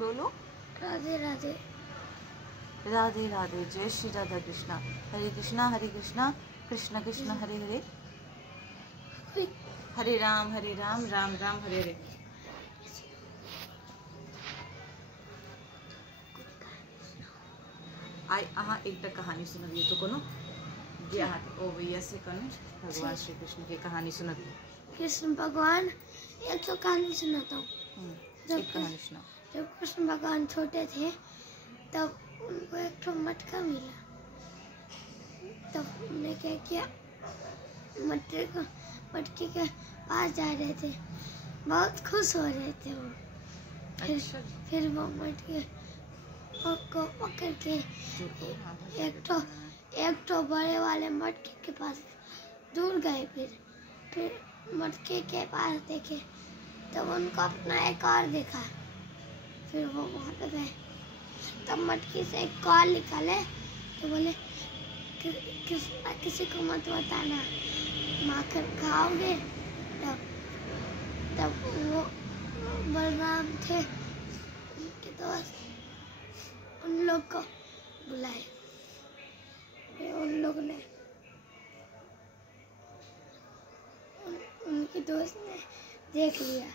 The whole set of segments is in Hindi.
बोलो। राधे राधे। राधे राधे। जय श्री राधा कृष्णा। हरे कृष्णा कृष्ण कृष्ण हरे हरे, हरे राम राम राम हरे हरे। आई अहाँ एक कहानी सुनबिए तो कोनो जे अहाँ ओ भैया से कनु भगवान श्री कृष्ण की कहानी सुनबिए। कृष्ण भगवान एक तो कहानी सुनाता हूँ। एक कहानी सुनाओ। जब कृष्ण भगवान छोटे थे तब उनको एक तो मटका मिला। तब उन्होंने क्या किया, मटके के पास जा रहे थे, बहुत खुश हो रहे थे वो। फिर वो मटके को पकड़ के एक तो बड़े वाले मटके के पास दूर गए। फिर मटके के पास देखे तब उनको अपना एक और दिखा। फिर वो वहाँ पे गए, तब मटकी से एक कॉल निकाले तो बोले किसी को मत बताना, माखन खाओगे। तब वो बलराम थे उनके दोस्त, उन लोग को बुलाए। फिर उन लोग ने उनके दोस्त ने देख लिया।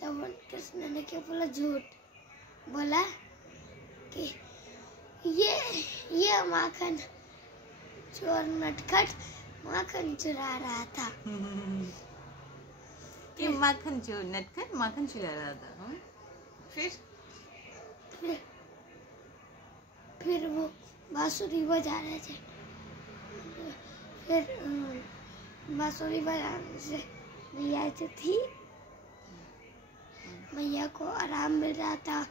तब कृष्ण ने क्या बोला, झूठ बोला कि ये माखन चोर नटखट माखन चुरा रहा था। कि माखन चोर नटखट माखन चुरा रहा था। फिर वो बांसुरी बजा रहे थे। फिर बांसुरी बजाने से भैया जो थी, भैया को आराम मिल रहा था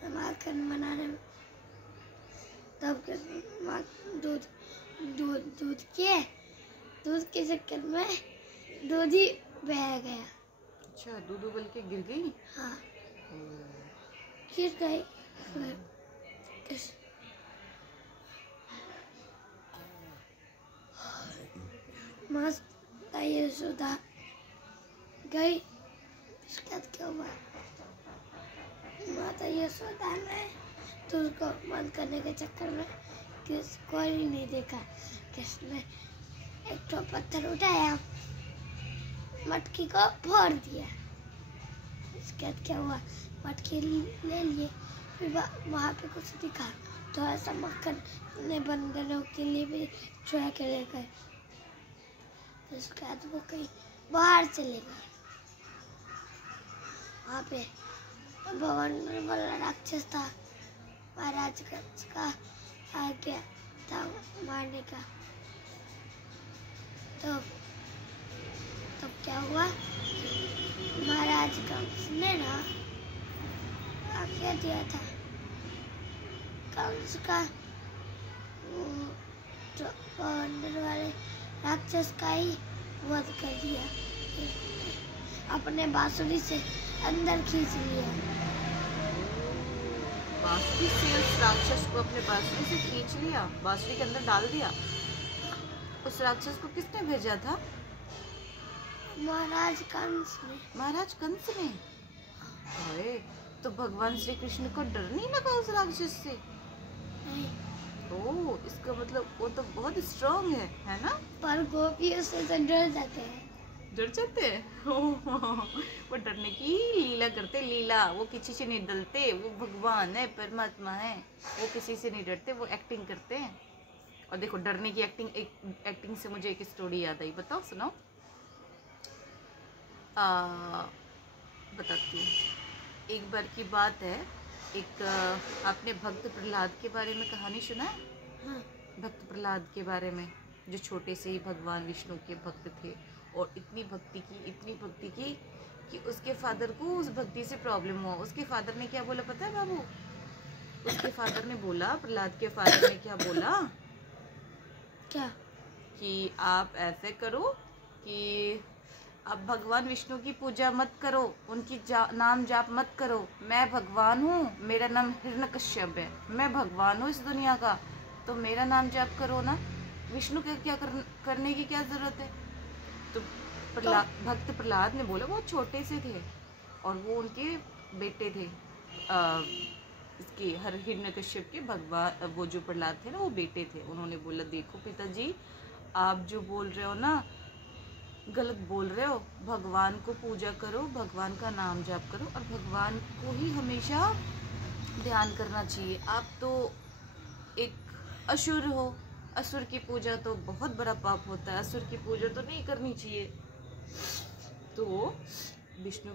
माखन बनाने में। तब दूध के चक्कर में दूध ही बह गया। अच्छा, दूध उबल के गिर गई। हाँ, गिर गई। माता यशोदा गई। इसके बाद क्या हुआ, माता यशोदा ने दूध को बंद करने के चक्कर में कोई नहीं देखा। कृष्ण ने एक तो पत्थर उठाया, मटकी को फोड़ दिया। इसके बाद क्या हुआ, मटकी ले लिए। फिर वहाँ पे कुछ दिखा, थोड़ा सा मक्खन ने बंदरों के लिए भी चुरा के ले गए। उसके बाद वो कहीं बाहर चले गए। वहाँ पे भवन वाला राक्षस था, महाराज का आ गया था मारने का। तो क्या हुआ, महाराज कंस ने ना आज्ञा दिया था, कंस का भवन वाले राक्षस का ही वध कर दिया। अपने बांसुरी से अंदर खींच लिया। बांसुरी से उस राक्षस को अपने बांसुरी से खींच लिया, बांसुरी के अंदर डाल दिया। उस राक्षस को किसने भेजा था? महाराज कंस ने। महाराज कंस ने? अरे, तो भगवान श्री कृष्ण को डर नहीं लगा उस राक्षस से? नहीं। ओह, इसका मतलब वो तो बहुत स्ट्रॉन्ग है ना? पर गोपियों से तो डर जाते हैं। डर जाते हैं? वो डरने की लीला करते, लीला। वो किसी से नहीं डरते, वो भगवान है, परमात्मा है, वो किसी से नहीं डरते, वो एक्टिंग करते हैं। और देखो, डरने की एक्टिंग से मुझे एक स्टोरी याद आई, बताओ, सुनाओ। बताती हूँ। एक बार की बात है, आपने भक्त प्रहलाद के बारे में कहानी सुना है? हाँ। भक्त प्रहलाद के बारे में, जो छोटे से ही भगवान विष्णु के भक्त थे और इतनी भक्ति की कि उसके फादर को उस भक्ति से प्रॉब्लम हुआ। उसके फादर ने क्या बोला पता है बाबू? उसके फादर ने बोला, प्रहलाद के फादर ने क्या बोला? क्या? कि आप ऐसे करो कि आप भगवान विष्णु की पूजा मत करो, उनकी नाम जाप मत करो। मैं भगवान हूँ, मेरा नाम हिरण्यकश्यप है, मैं भगवान हूँ इस दुनिया का, तो मेरा नाम जाप करो ना। विष्णु के क्या करने की क्या जरूरत है? तो भक्त प्रहलाद ने बोला, बहुत छोटे से थे और वो उनके बेटे थे, इसके हिरण्यकश्यप के भगवान वो जो प्रहलाद थे ना वो बेटे थे। उन्होंने बोला देखो पिताजी, आप जो बोल रहे हो ना गलत बोल रहे हो, भगवान को पूजा करो, भगवान का नाम जाप करो और भगवान को ही हमेशा ध्यान करना चाहिए। आप तो एक असुर हो, असुर की पूजा तो बहुत बड़ा पाप होता है, असुर की पूजा तो नहीं करनी चाहिए। तो विष्णु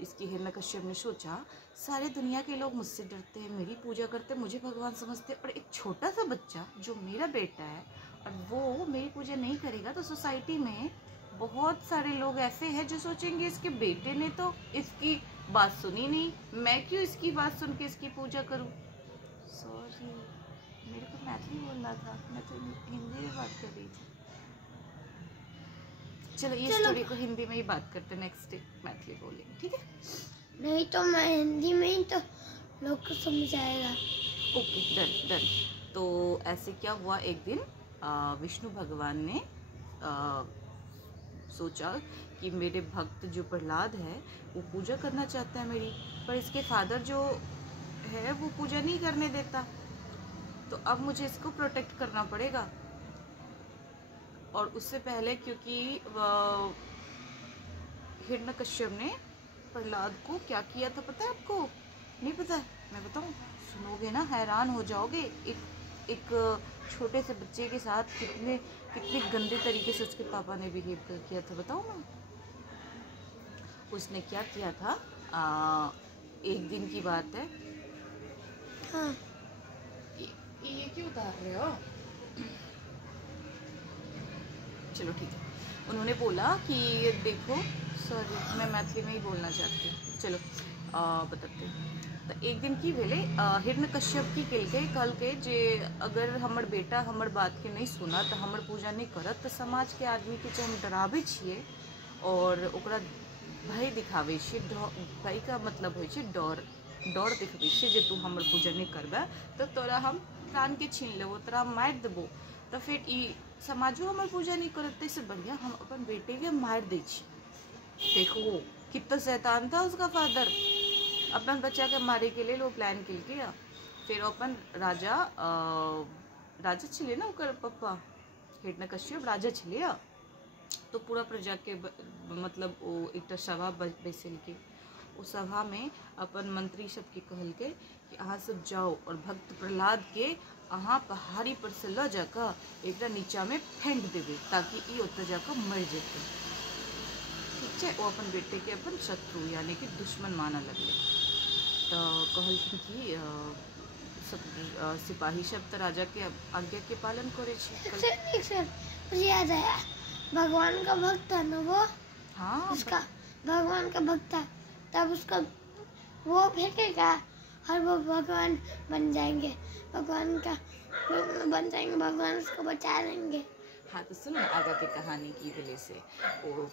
इसकी हिरण्यकश्यप ने सोचा सारे दुनिया के लोग मुझसे डरते हैं, मेरी पूजा करते हैं, मुझे भगवान समझते हैं, और एक छोटा सा बच्चा जो मेरा बेटा है और वो मेरी पूजा नहीं करेगा तो सोसाइटी में बहुत सारे लोग ऐसे हैं जो सोचेंगे इसके बेटे ने तो इसकी बात सुनी नहीं, मैं क्यों इसकी बात सुन के इसकी पूजा करूं। सॉरी, मेरे को मैथिली बोलना था, मैं तो हिंदी में बात कर रही थी। चलो ये स्टोरी को हिंदी में ही बात करते, नेक्स्ट डे मैथिली बोलेंगे, ठीक है? नहीं तो मैं हिंदी में ही, तो लोग को समझ आएगा। Okay, done done. तो ऐसे क्या हुआ, एक दिन विष्णु भगवान ने सोचा कि मेरे भक्त जो प्रहलाद है वो पूजा करना चाहता है मेरी, पर इसके फादर जो है वो पूजा नहीं करने देता, तो अब मुझे इसको प्रोटेक्ट करना पड़ेगा। और उससे पहले क्योंकि हिरण्यकश्यप ने प्रहलाद को क्या किया था पता है आपको? नहीं पता है? मैं बताऊं, सुनोगे ना हैरान हो जाओगे। एक छोटे से बच्चे के साथ कितने गंदे तरीके से उसके पापा ने बिहेव किया था, बताओ ना। उसने क्या किया था, एक दिन की बात है। हाँ। ये क्यों उतार रहे हो? चलो ठीक है। उन्होंने बोला कि देखो, सॉरी मैं मैथिली में ही बोलना चाहती हूँ, चलो बताते हैं। तो एक दिन की भेले हिरण्यकश्यप की कल के जे अगर हमर बेटा हमर बात के नहीं सुना तो हमर पूजा नहीं करत तो समाज के आदमी के हम डरावे छिए और ओकरा भय दिखावे छिए। भय का मतलब होइ छै डर दिखबै छिए जे तू हमर पूजा नहीं करबे तो तोरा हम प्राण के छीन लेबो, तोरा मार देबो। तो फिर ई समाजो हमर पूजा नहीं करत, से बढ़िया हम अपन बेटे के मार दै छी। देखो कितना शैतान था उसका फादर, अपन बच्चा के मारे के लिए वो प्लान किल किया। फिर अपन राजा छिले ना ओकर पप्पा हिरण्यकश्यप राजा छिले, तो पूरा प्रजा के मतलब वो एक सभा बैसल के, उस सभा में अपन मंत्री सब के कहल के कि अहाँ सब जाओ और भक्त प्रहलाद के अहाँ पहाड़ी पर से ल जाकर एक नीचा में फेंक देवे ताकि ई ओत जाकर मर जेते। ठीक है, वो अपन बेटे के अपन शत्रु यानी कि दुश्मन माना लगले। तो कहलखिन कि सब सिपाही सब तो राजा के आज्ञा के पालन करे छे। मुझे याद आया, भगवान का भक्त था ना वो। हाँ, उसका भगवान का भक्त था, तब उसका वो फेंकेगा और वो भगवान बन जाएंगे, भगवान उसको बचा लेंगे। हाँ तो सुनो आगे की कहानी की वजह से वो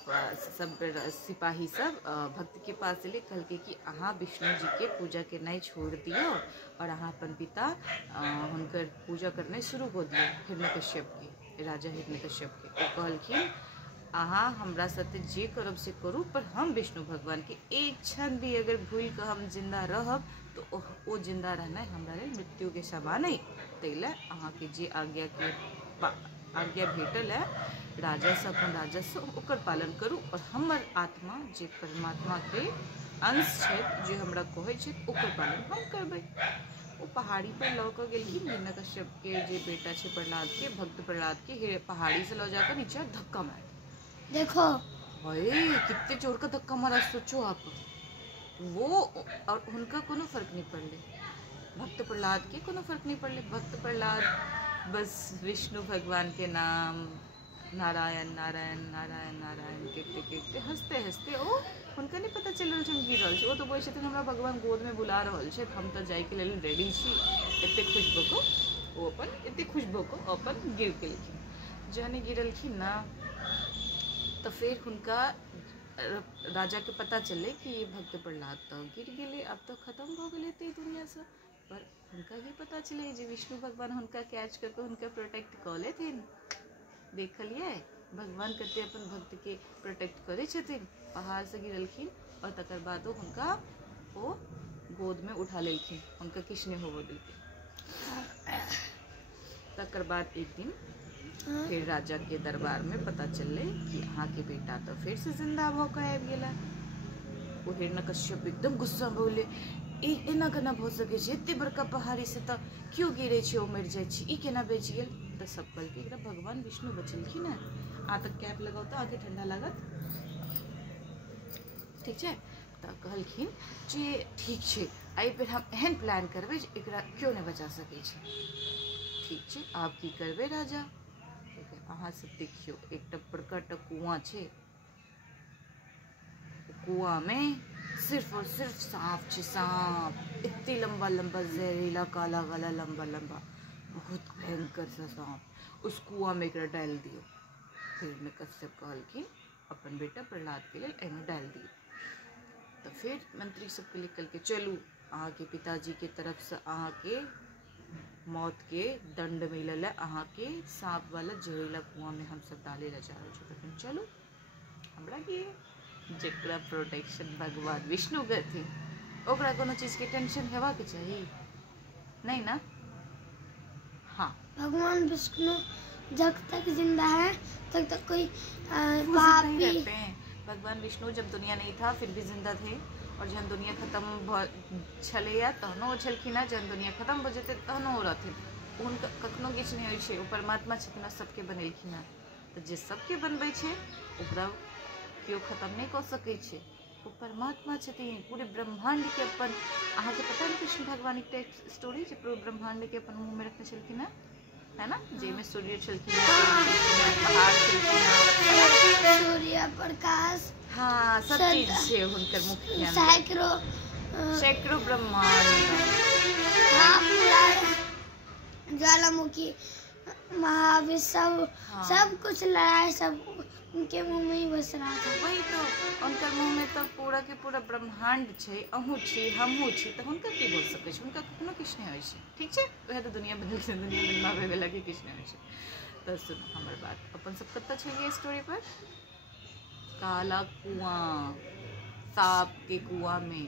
सब सिपाही सब भक्त के पास ले कल के कि अहाँ विष्णु जी के पूजा के नहीं छोड़ दियो और अहाँ अपन पिता हुनकर पूजा करने शुरू कर दियो हिरण्यकश्यप के, राजा हिरण्यकश्यप के। वो कहलखिन अहाँ हमरा साथे जे करब से करू, पर हम विष्णु भगवान के एक क्षण भी अगर भूल कर हम जिंदा रहब तो वो जिंदा रहना हमरा लेल मृत्यु के समान है। तैले अहाँ के जे आज्ञा भेटल है राजा से अपन राजस्व ओकर पालन करू और हमर आत्मा जे परमात्मा के अंश है जो हमरा कहै छै ओकर पालन हम करबै। वो पहाड़ी पर लऽ कऽ गेलखिन हिरण्यकश्यप के जे बेटा छै प्रहलाद के, भक्त प्रहलाद के पहाड़ी से लऽ जाकर नीचे धक्का मार। देखो भाई कितने जोर का धक्का मारा, सोचो आप। वो और उनका कोनो फर्क नहीं पड़ले, भक्त प्रहलाद के कोनो फर्क नहीं पड़ले। भक्त प्रहलाद बस विष्णु भगवान के नाम नारायण नारायण नारायण नारायण कहते हंसते हंसते ओ उनका नहीं पता चल रहा हम गिर रहा है। वो तो बोले छथिन हमरा भगवान गोद में बुला रहा है, हम तो जाए के लिए रेडी छी। एते खुश भको वो अपन एते खुश भको अपन गिर गेलखिन। जहने गिरलखिन ना तो फिर उनका राजा के पता चले कि ये भक्त प्रहलाद तो गिर गए, अब तो खत्म हो गए थे दुनिया से। पर उनका ये पता चले जो विष्णु भगवान उनका कैच करके उनका प्रोटेक्ट कर लेते। देखलिए भगवान करते अपन भक्त के प्रोटेक्ट करे छथिन। पहाड़ से गिरलखिन और तकर बादो उनका वो गोद में उठा लेखिन उनका किसने हो बोल के। तकर बाद एक दिन फिर राजा के दरबार में पता चले कि यहाँ के बेटा तो फिर से जिंदा भौका आबि गेला। वो हिरण्यकश्यप एकदम गुस्सा में बोले एना केना भ सकै छै, एते बड़का पहाड़ी से तो क्यों गिरे छै ओ मरि जाइ छै, ई केना बचि गेल। तो सब कहलकै एकरा भगवान विष्णु बचेलखिन है। आ तक कैप लगाओ तो आगे ठंडा लागत, ठीक है। तो कहलखिन जे ठीक है एहि बेर हम एहन प्लान करबै जे एकरा क्यों नहीं बचा सकै छै। ठीक है आप की करबै राजा, ठीक है अहाँ सब देखियो एकटा बड़का टा कुआं छै, कुआं में सिर्फ और सिर्फ सांप छै, सांप इतनी लंबा लंबा जहरीला काला काला लंबा लंबा बहुत भयंकर सा सांप, उस कुआं में एकरा डाल दियो। फिर कश्यप कहलखिन अपन बेटा प्रहलाद के लिए एमे डाल दियो। तो फिर मंत्री सबके निकल के चलू अहाँ के पिताजी के तरफ से अहाँ के मौत के दंड मिलल है, अहाँ के सांप वाला जहरीला कुआं में हम सब डाले ला जा रहल छी। चलू हमरा की जकरा प्रोटेक्शन भगवान विष्णु करथिन ओकरा कोनो चीज के टेंशन हेबा के चाहिए नहीं ना। हाँ भगवान विष्णु जब तक जिंदा है तब तक कोई पाप नहीं रहते हैं। भगवान विष्णु जब दुनिया नहीं था फिर भी जिंदा थे, और जहन दुनिया खत्म छलैया तहनो छलखिन है, जहन दुनिया खत्म भ जेतै तहनो ओ रहथिन। उनका कखनो किछु नहीं होइ छै, ओ परमात्मा छथिन, सबके बनेलखिन है। तो जे सबके बनबै छै ओकरा केओ खत्म नहीं कऽ सकै छै, वो परमात्मा छथिन। पूरे ब्रह्मांड के अपन अहाँ के पता है कृष्ण भगवान एक स्टोरी जे पूरे ब्रह्मांड के अपन मुंह में रखने छलखिन है ना, जेमे सूर्य छलखिन, पहाड़ छलखिन, सूर्य प्रकाश, हाँ सब चीज छै हुनकर मुख में, सैकड़ों ब्रह्मांड, हाँ पूरा ज्वालामुखी महावीर सब, हाँ। सब कुछ लड़ाई सब उनके मुंह में ही बस रहा था। वही तो उनकर मुंह में तो पूरा के पूरा ब्रह्मांड छै, अहूँ छी हमहूँ छी, तो हुनका की बोल सकै छै, हुनका कखनो किछु नहीं होइ छै, ठीक छै। वह तो दुनिया बदल छै, दुनिया बनबाबे वाला के किछु नहीं होइ छै। तो सुनो हमर बात, अपन सब कत्ता छलिए स्टोरी पर, काला कुआं, सांप के कुआं में,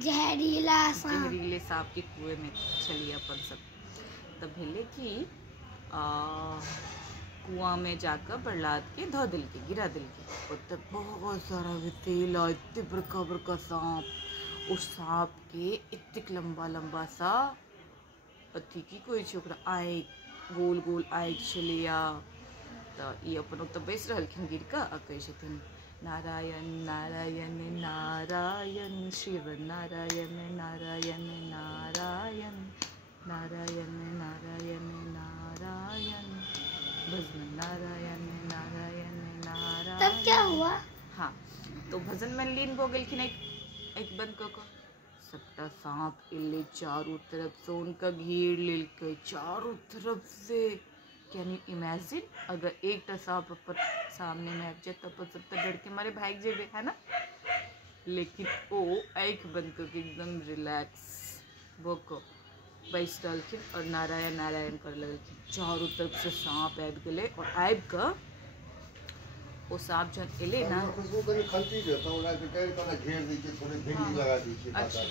जहरीले सांप के कुएं में छलिए अपन सब। तब भेले कि कुआं में जाकर प्रहलाद के धो दिल के गिरा दिल के, तब बहुत सारा तेला, इतने बड़का बड़का सांप, उस सांप के इतने लंबा लंबा सा अथी की कोई ओकरा आँखि गोल गोल आँखि छलैया। तो ये अपन ओतऽ बैस रहलखिन गिर कऽ आ कहै छथिन नारायण नारायण नारायण शिव नारायण नारायण नारायण नारायण नारायण नारायण भजन नारायण नारायण नारायण। तब क्या हुआ? हाँ तो भजन में लीन हो गलखिन एक बंद कऽ सबटा सांप एले चारों तरफ से उनका घेर लेलकै चारों तरफ से। कैन यू इमेजिन अगर एक सांप अपन सामने में आबि जाए तो अपन सब डर के मारे भाग जेबे है ना, लेकिन ओ आँख बंद करके एकदम रिलैक्स भोको बैस रहलखिन और नारायण नारायण कर लगलखिन। चारों तरफ से सांप आबि गेलै और आबि कऽ ओ सांप जहन एलै ना, अच्छा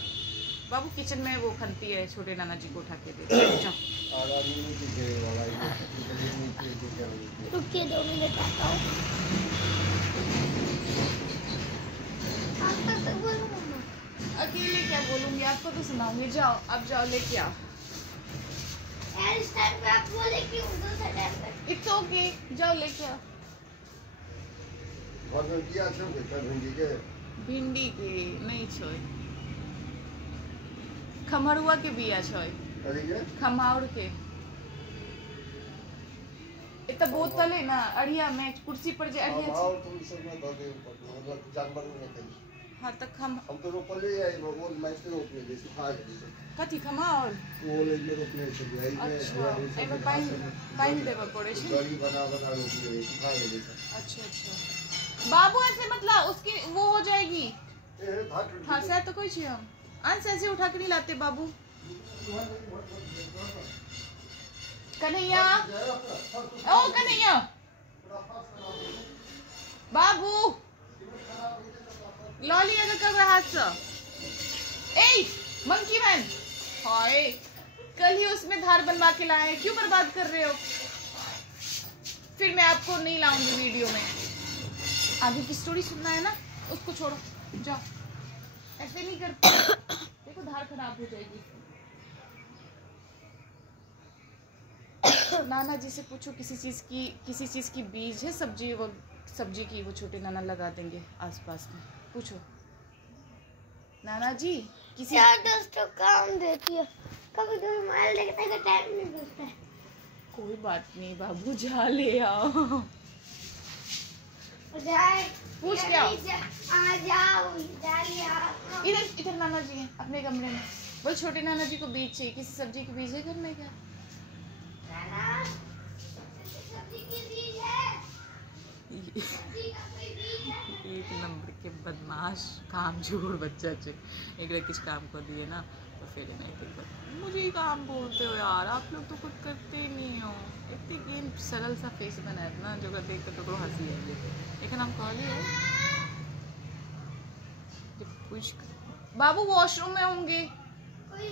बाबू किचन में वो खंती है, छोटे नाना जी को उठा के दे रुकिए 2 मिनट आता हूँ। अकेले क्या बोलूंगी, आपको तो सुनाऊंगी। जाओ अब जाओ लेके आओ। इस टाइम पे आप बोले क्यों, दूसरे टाइम पे इट्स ओके, जाओ लेके आओ। भिंडी के नहीं छोय, खमरुआ के बिया छोय, खमाउर के इतना बोतल है ना अड़िया में कुर्सी पर जे अड़िया हाँ तक हम तो रोपले है वो मैसे रोपले दे सुखा गए कथी खमाउर वो ले रोपले छै। अच्छा एमे पानी देबे पड़े छै, गड़ी बना बना रोपले सुखा गए। अच्छा अच्छा बाबू ऐसे मतलब उसकी वो हो जाएगी। हाँ सर तो कोई चाहिए हम अंश ऐसे उठा के नहीं लाते बाबू। कन्हैया ओ कन्हैया बाबू लॉली अगर कर हाथ से ए मंकी मैन, हाय कल ही उसमें धार बनवा के लाए, क्यों बर्बाद कर रहे हो? फिर मैं आपको नहीं लाऊंगी वीडियो में। आगे की स्टोरी सुनना है ना, उसको छोड़ो, जाओ। ऐसे नहीं करते, देखो धार खराब हो जाएगी। नाना जी से पूछो किसी चीज की बीज है, सब्जी की, वो छोटे नाना लगा देंगे आसपास में। पूछो नाना जी किसी यार दोस्तों काम देती है, कभी कभी मोबाइल देखने का टाइम नहीं मिलता है। कोई बात नहीं बाबू, जा ले आओ। पूछ क्या? आ जाओ आओ। इधर नाना जी हैं अपने कमरे में। बोल छोटे नाना जी को बीज चाहिए, किसी सब्जी के बीज है घर में क्या? नाना, सब्जी की बीज है? सब्जी का कोई बीज है? एक नंबर के बदमाश कामचोर बच्चा छे। एक किस काम को दिए ना तो फिर नहीं देखो मुझे ही काम बोलते हो यार, आप लोग तो कुछ करते ही नहीं हो। इतनी गेम सरल सा फेस बनाया ना जो कर देख कर तो हंसी आई है। लेकिन हम कॉल है कुछ बाबू वॉशरूम में होंगे, कोई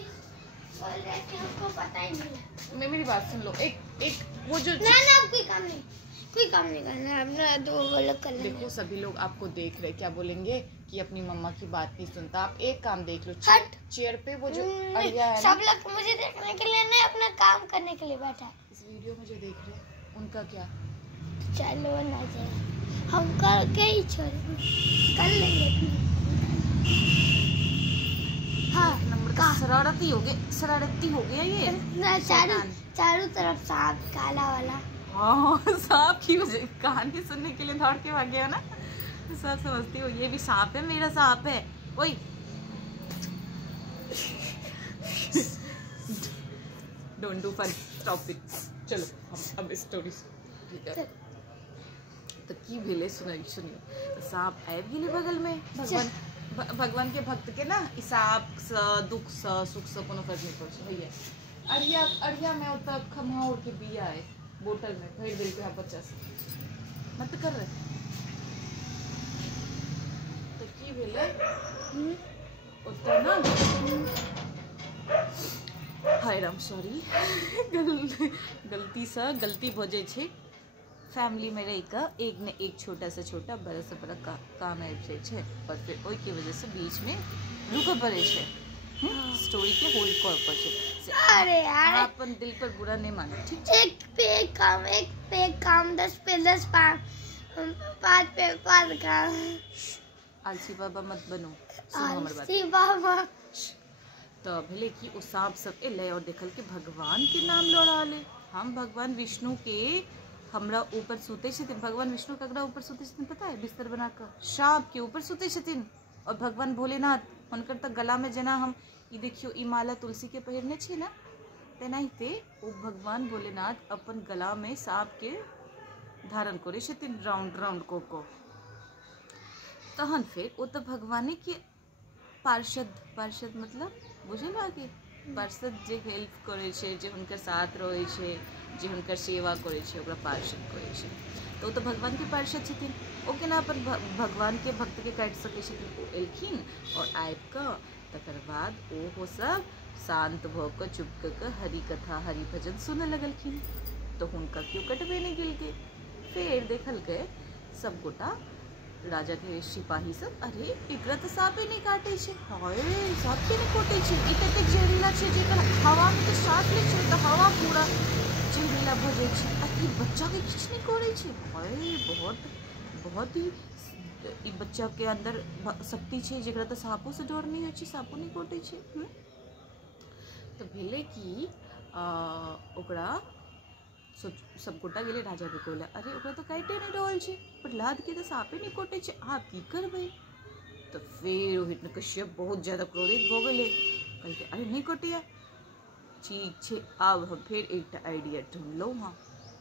बोल रहा है कि उसको पता ही नहीं है। मेरी बात सुन लो। एक वो जो ना कोई काम नहीं करना है, हमने दो गलत कर लेंगे। देखो सभी लोग आपको देख रहे, क्या बोलेंगे कि अपनी मम्मा की बात नहीं सुनता। आप एक काम देख लो, चेयर पे वो जो अड़िया है सब लोग मुझे देखने के लिए नहीं, अपना काम करने के लिए बैठा है। इस वीडियो में जो देख रहे हैं उनका क्या? चलो ना जाए, हम करके ही छोड़ेंगे, कर लेंगे। हाँ नंबर का शरारती हो गया ये। चारों तरफ सांप काला वाला। हाँ सांप की वजह कहानी सुनने के लिए दौड़ के भाग गया ना। सब समझती हो ये भी सांप है, मेरा सांप है। ओए don't do fun, stop it. चलो हम अब स्टोरी ठीक है तो की भेले सुनियो। तो सांप आए गेले बगल में, भगवान के भक्त के ना हिसाब दुख सुख कोनो फर्क नहीं पड़े भैया। अड़िया में उतना खमहाउर के बिया है बोतल में भेड़ दिल के बच्चा से मत कर रहे तो की भेले उतना ना। हाय राम सॉरी गलती हो जाए छे। फैमिली में रह कर एक ने एक छोटा से छोटा बड़ा से बड़ा काम आबि जाए छे और फिर ओई के वजह से बीच में रुक पड़े छे। स्टोरी के होल कॉल पर छे। अरे यार अपन दिल पर बुरा नहीं मानो, ठीक? एक पे काम 10 पे 10 5 पे 5 काम। आलसी बाबा मत बनो, सुनो हमर बात। आलसी बाबा तो भले कि ओ सांप सब एले और देखल के भगवान के नाम लड़ा ले। हम भगवान विष्णु के हमरा ऊपर सुते छथिन। भगवान विष्णु ककरा ऊपर सुते छथिन पता है? बिस्तर बनाकर सांप के ऊपर सुते छथिन। और भगवान भोलेनाथ हुनकर तक गला में जना हम ई देखियो ई माला तुलसी के पहिरने छी ना, तेनाहिते ओ भगवान भोलेनाथ अपन गला में सांप के धारण करे छथिन राउंड राउंड को। तहन फिर ओ तो भगवाने के पार्षद मतलब बुझल आगे पार्षद जे हेल्प करे छे, जे हुनकर साथ रहे छे, जे हुनकर सेवा करे छे ओकरा पार्षद कहे छे। तो तो भगवान के पार्षद छथिन, ओ केना अपन भगवान के भक्त के काट सके छथिन। ओ एलखिन और आबि कऽ तकर बाद ओहो सब शांत भऽ कऽ चुप कऽ हरि कथा हरि भजन सुनऽ लगलखिन। तो हुनका क्यों कटबे नहीं गेलकै। फिर देखलकै सब गोटा राजा के सिपाही सब, अरे एकरा तो सापे नहीं काटे छे, हाय साप के नहीं काटे छे, ई त एतेक जहरीला छे जेकर हवा में तो साथ ले छे तो हवा पूरा जहरीला भ जाय छे। आ ई बच्चा के किछ नहीं करे छे, हाय बहुत ही ई बच्चा के अंदर शक्ति छे जेकरा तो सापों से डर नहीं होय छे, सापों नहीं काटे छे। तो भेले कि ओकरा सब गोटा गेले राजा के कहले, अरे ओकरा तो काटे नहीं रहल छे, प्रहलाद के तो सापे नहीं काटे छे, आप की करबे? तो फिर हिरण्यकश्यप बहुत ज्यादा क्रोधित भ गेले, कहलके अरे नहीं कटिया, ठीक छे अब हम फिर एक आइडिया ढूंढलो। हाँ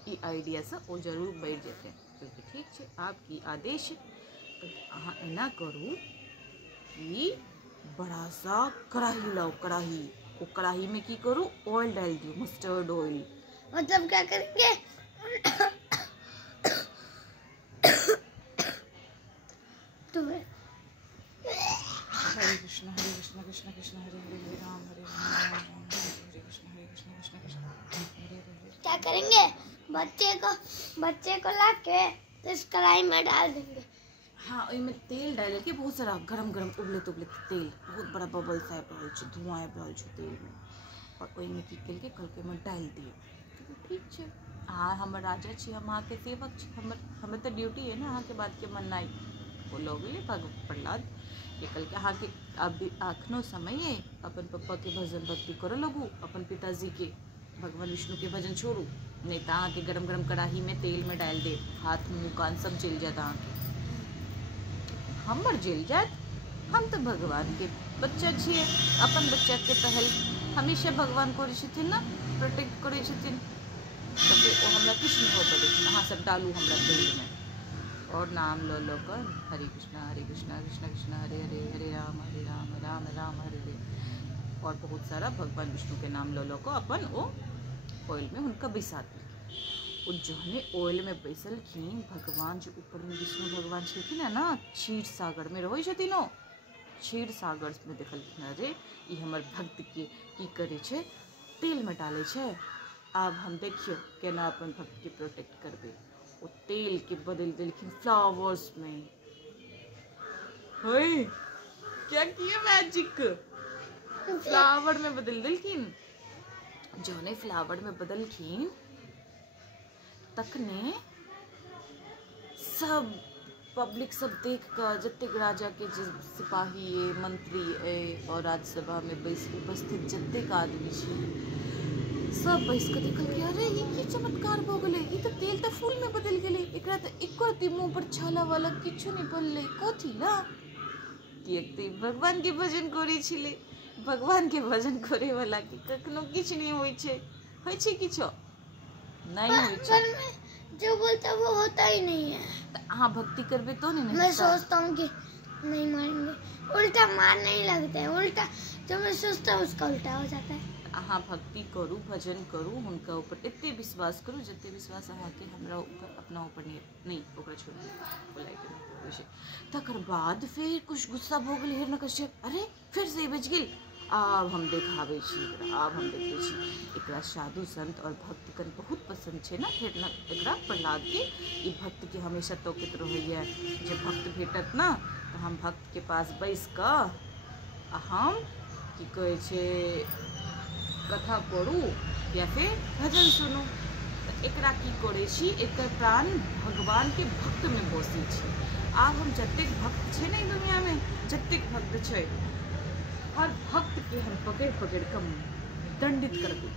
ई आइडिया से ओ जरूर बैठ जेते। कहलके ठीक छे आपकी आदेश। अहाँ एना करू कि बड़ा सा कढ़ाई लाओ, ओ कढ़ाई में की करू ऑयल डाल दियो, मस्टर्ड ऑयल। मतलब क्या करेंगे? तुम्हें हरे कृष्ण कृष्ण कृष्ण कृष्ण हरे हरे हरे राम राम राम हरे कृष्ण कृष्ण कृष्ण हरे हरे। क्या करेंगे, बच्चे को ला के इस कढ़ाई में डाल देंगे। हाँ, में तेल डाल के बहुत सारा गरम गरम उबले तेल, बहुत बड़ा बबल्स आबि रहल छै, धुआं आबि रहल छै तेल में, और ओहिमे की केलकै कहलकै में डालि दियौ। ठीक छै, अहाँ हमर राजा छी, हम अहाँके सेवक छी, हमर तऽ ड्यूटी है ना अहाँके बातके माननाइ। ओ लऽ गेलै प्रहलाद के कहलकै अहाँके अभी एखनो समय है, अपन पप्पाके भजन भक्ति करऽ लगू, अपन पिताजीके भगवान विष्णुके भजन छोड़ू, नहीं तऽ अहाँके गरम गरम कढ़ाई में तेल में डालि देब, हाथ मुँह कान सब जलि जायत अहाँके। हमर जलि जायत, हम तऽ भगवान के बच्चा छियै, अपन बच्चा के तऽ हेल्प हमेशा भगवान करै छथिन ना, प्रोटेक्ट करै छथिन, तऽ फिर ओ हमरा किछु नहीं होबऽ देथिन। अहाँ सब डालू हमरा तेल में, और नाम लो कर हरे कृष्णा कृष्ण कृष्ण हरे हरे हरे राम राम राम हरे हरे, और बहुत सारा भगवान विष्णु के नाम लो कर अपन ओ ऑयल में हुनका बैसा देलकै। ओ जहने ऑयल में बैसलखिन, भगवान जो ऊपर में विष्णु भगवान छथिन ना, क्षीर सागर में रहै छथिन, ओ क्षीर सागर में देखलखिन अरे ई हमर भक्त के की करे छै, तेल में डाले छै, आब हम देखियो केना अपन भक्त के प्रोटेक्ट करबे। ओ तेल के बदल देलखिन फ्लावर्स में। हे क्या किया मैजिक, फ्लावर में बदल देलखिन। जौने फ्लावर में बदलखिन तखने सब पब्लिक सब देख कर, जतेक राजा के सिपाही मंत्री और राज्यसभा में उपस्थित जतेक आदमी छै, सब बैस के देखल कि अरे ये की चमत्कार भ गेलै, ई तऽ तेल तऽ फूल में बदल गेलै, एकरा तऽ एको रत्ती मुंह पर छाला वाला किछु नहीं पड़लै, कथी ला, किएक तऽ भगवान के भजन करै छलै। भगवान के भजन करे वाला के कखनो किछु नहीं होइ छै किछो नहीं होइ छै। जो बोलता है वो होता ही नहीं है। तो अहाँ भक्ति करबे तो नहीं। मैं सोचता हूँ कि नहीं मारेंगे, उल्टा मारने ही लगते हैं, उल्टा जो मैं सोचता हूँ उसका उल्टा हो जाता है। अहाँ भक्ति करू, भजन करू, हुनका ऊपर एते विश्वास करू जते विश्वास अहाँके हमरा ऊपर अपना ऊपर नहीं ओकरा छोड़ बोलाइके। तकर बाद फिर कुछ गुस्सा भ गेल हिरण्यकश्यप, अरे फिर से बच गेल, आब हम देखाबै छी, आब हम देखै छी। एकरा साधु संत और भक्तगण बहुत पसंद छै ना, एकरा प्रहलाद के, ई भक्त के हमेशा तोकैत रहैया, जे भक्त भेटत ना तऽ हम भक्त के पास बैस कऽ हम की कहै छै कथा करू या फिर भजन सुनू। तऽ एकरा की करै छी, एकर प्राण भगवान के भक्त में बसै छै। आब हम जतेक भक्त छै ने दुनिया में, जतेक भक्त छै, हर भक्त के हम पकड़ कऽ दंडित करबै।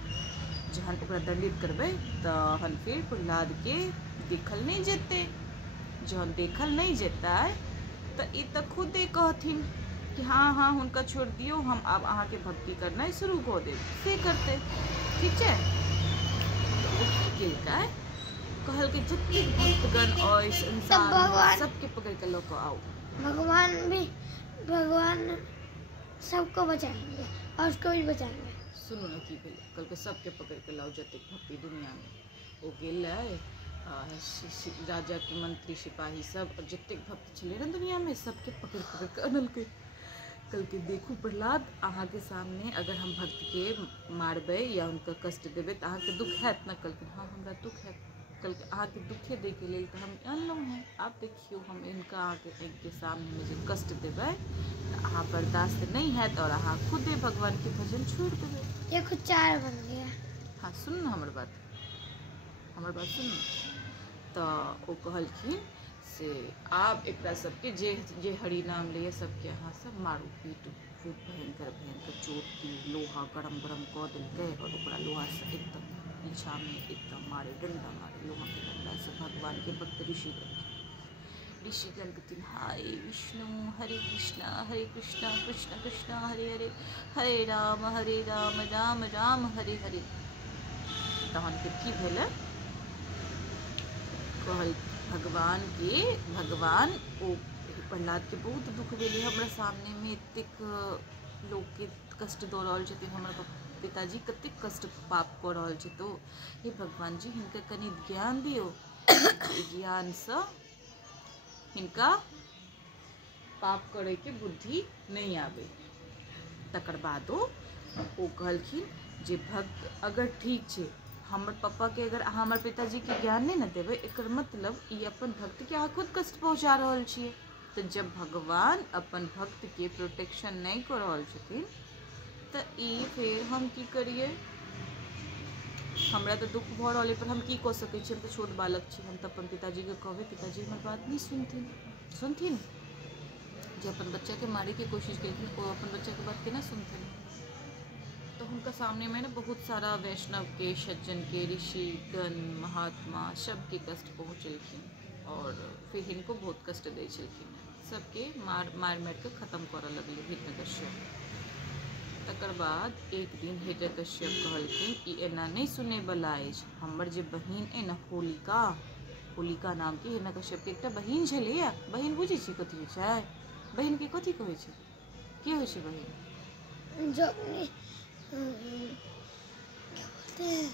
जहन ओकरा दंडित करबै तहन फिर प्रहलाद के देखल नहीं जेतै। जहन देखल नहीं जेतै तऽ ई तऽ खुदे कहथिन कि हाँ हुनका छोड़ दियो, हम आब अहाँके भक्ति करनाइ शुरू कऽ देब, से करते। ठीक छै, कहलकै जतेक भक्तगण और इंसान सबके पकड़ के लऽ कऽ आओ। भगवान सबको बचाएंगे और उसको भी बचाएंगे। सुनो ना की भेलै, कहलकै सबके पकड़ के लाओ जतेक भक्ति दुनिया में। ओ गेलै राजा के मंत्री सिपाही सब और जतेक भक्त छलै ना दुनिया में, सबके पकड़ के अनलकै। कहलकै देखू प्रहलाद, अहाँके सामने अगर हम भक्त के मारबै या हुनका कष्ट देबै तऽ अहाँके दुख हैत ना। कहलकै हाँ हमरा दुख हैत। कहलकै अहाँके दुखे दैके लेल तऽ हम अनलहुँ हैं, आब देखियौ हम इनका अहाँके आँखिके सामने में जे कष्ट देबै तऽ अहाँ बर्दाश्त नहीं हैत और अहाँ खुदे भगवान के भजन छोड़ देबै। ये कुछ चार बन गया। हाँ सुन ना हमर बात सुन। तऽ ओ कहलखिन से आब एकरा सबके जे हरि नाम लिए सबके अहाँ सब मारू, पीटू, खूब भयंकर चोट दियौ, लोहा गरम कऽ देलकै और ओकरा लोहा से एकदम पीछा में एकदम मारे, डंडा मारे, लोहा के डंडा से। भगवान के भक्त ऋषि कहलखिन हाय विष्णु हरे कृष्णा कृष्ण कृष्ण हरे हरे, हरे राम राम राम हरे हरे। तहन फिर की भेलै, कहल भगवान ओ प्रहलाद के बहुत दुख भेलै, हमरा सामने में एतेक लोग के कष्ट दऽ रहल छथिन, हमर पिताजी कतेक कष्ट पाप कऽ रहल छै, तो हे भगवान जी हिनका कनि ज्ञान दियौ, ज्ञान से हिनका पाप करे के बुद्धि नहीं आवे। तकर बादो ओ कहलखिन जे भक्त अगर ठीक छै, हमर पापा के अगर अहाँ हमर पिताजी के ज्ञान नहीं न देबै, एकर मतलब ई अपन भक्त के अहाँ खुद कष्ट पहुँचा रहल छियै। तो जब भगवान अपन भक्त के प्रोटेक्शन नहीं कर रहल छथिन तो ई फिर हम की करिए? हमरा तो दुख भ रहल है, पर हम की कऽ सकै छी? हम तो छोट बालक छी। हम तो अपन पिताजी के कहबै, पिताजी हमर बात नहीं सुनथिन। जे अपन बच्चा के मारे के कोशिश केलखिन, ओ अपन बच्चा के बात केना सुनथिन? तो उनका सामने में ना बहुत सारा वैष्णव के, सज्जन के, ऋषि गण, महात्मा सबके कष्ट पहुँचलखिन और फिर इनको बहुत कष्ट दै छलखिन। सबके मार के खत्म करऽ लगले हिरण्यकश्यप। तकर बाद एक दिन हिरण्यकश्यप कहलखिन ई एना नहीं सुने वाला अछि। हमर जे बहिन है ना होलिका नाम के हिरण्यकश्यप के एकटा बहिन छलैया। बहिन बुझै छी कथी होइ छै? बहिन के कथी कहै छै? की होइ छै बहिन? जो अपने क्या बोलते हैं,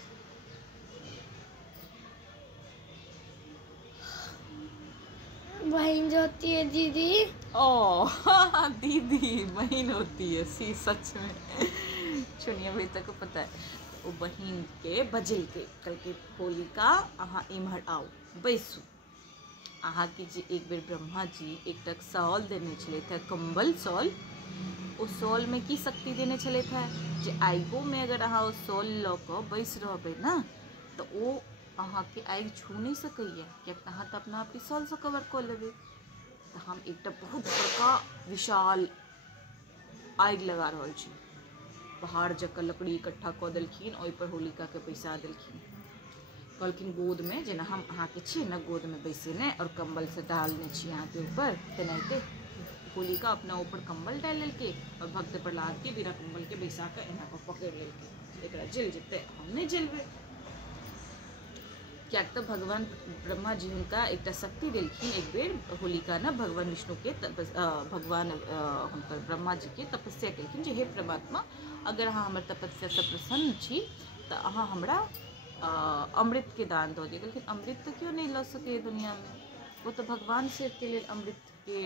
बहन जो होती है दीदी। ओ दीदी बहन होती है, सी सच में सुनिए अभी तक पता है। वो बहन के बजल के कल के होलिका अहाँ इम्हर आओ बैसू। अहाँ के जे एक बेर ब्रह्मा जी एकटा सॉल देने छले थे, कंबल सॉल। उस सॉल में की शक्ति देने छले थे जे आगो में अगर अहाँ उस सॉल लऽ कऽ बैस रहबै ना तो ओ अहाँ के आगि छू नहीं सकैया, कियाकि अहाँ तो अपना आप के सॉल से कवर कर लेबै। तो हम एक बहुत बड़का विशाल आगि लगा रहल छी। पहाड़ जकर लकड़ी इकट्ठा कऽ देलखिन, ओहि पर होलिका के बैसा देलखिन। कहलखिन गोद में, जेना हम अहाँ के छी ना गोद में बैसेने और कंबल से डालने छी अहाँ के ऊपर, तेनाहिते होलिका अपना ऊपर कंबल डाल लेलके और भक्त प्रहलाद के बिना कंबल के बैसा के एना को पकड़ लेलके। एकरा जल जेते, हम नहीं जलबे। क्या तो भगवान ब्रह्मा जी उनका एक शक्ति देलखिन। एक बेर होलिका ना भगवान विष्णु के भगवान हुनकर ब्रह्मा जी के तपस्या केलखिन जे हे परमात्मा, अगर अहाँ हमर तपस्या से प्रसन्न छी तो अहाँ हमरा अमृत के दान दऽ दिअ। लेकिन अमृत तो क्यों नहीं लऽ सके दुनिया में? वो तो भगवान से के लेल अमृत के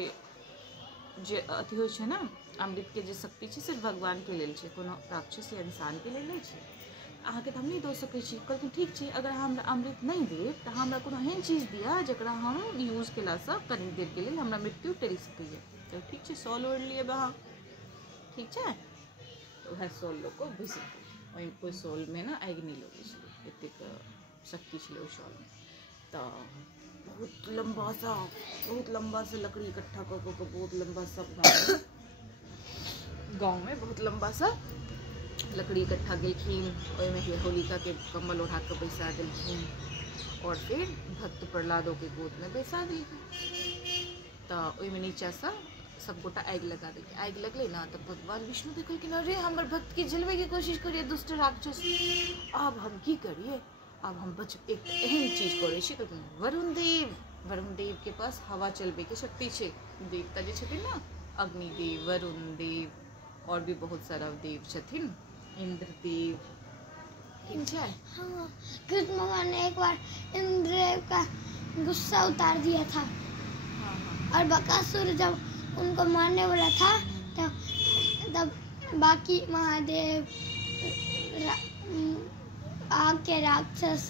जे अथी होइ छै ना, अमृत के जे शक्ति छै सिर्फ भगवान के लेल छै, कोनो राक्षस या इंसान के लेल नहीं छै। अहाँ के हम नहीं दऽ सकै छी। कहलखिन ठीक छै, अगर अहाँ हमरा अमृत नहीं देब तो हमरा कोनो एहन चीज दिअ जकरा हम यूज केलासँ कनी देर के लेल हमरा मृत्यु टलि सकैए। तो ठीक छै, सॉल ओढ़ लिअ अहाँ, ठीक छै। तो वह सॉल लोग को बैस ओहि कोई सॉल में ना आगि नहीं लगै छलै, एतेक शक्ति छलै ओहि सॉल में। तो बहुत लंबा सा लकड़ी इकट्ठा कऽ बहुत लंबा सा गाँव में बहुत लंबा सा लकड़ी इकट्ठा केलखिन। ओहिमे होलिका के कम्बल ओढ़ा के बैसा देलखिन और फिर भक्त प्रहलादों के गोद में बैसा देलखिन। तो ओहिमे नीचा सा सब गोटा आगि लगा देलकै। आगि लगले ना तो भगवान विष्णु देखलखिन, अरे हमर भक्त के जलवे के कोशिश करिए दुष्ट राक्षस, अब हम की करिए? अब हम एक एहन चीज करे छी। वरुण देव के पास हवा चलबे के शक्ति छै। देवता जे छथिन ना, अग्निदेव, वरुण देव और भी बहुत सारा देव छथिन, इंद्रदेव, ठीक है। हाँ, कृष्ण भगवान ने एक बार इंद्रदेव का गुस्सा उतार दिया था। और बकासुर जब उनको मारने वाला था तब बाकी महादेव, आग के राक्षस,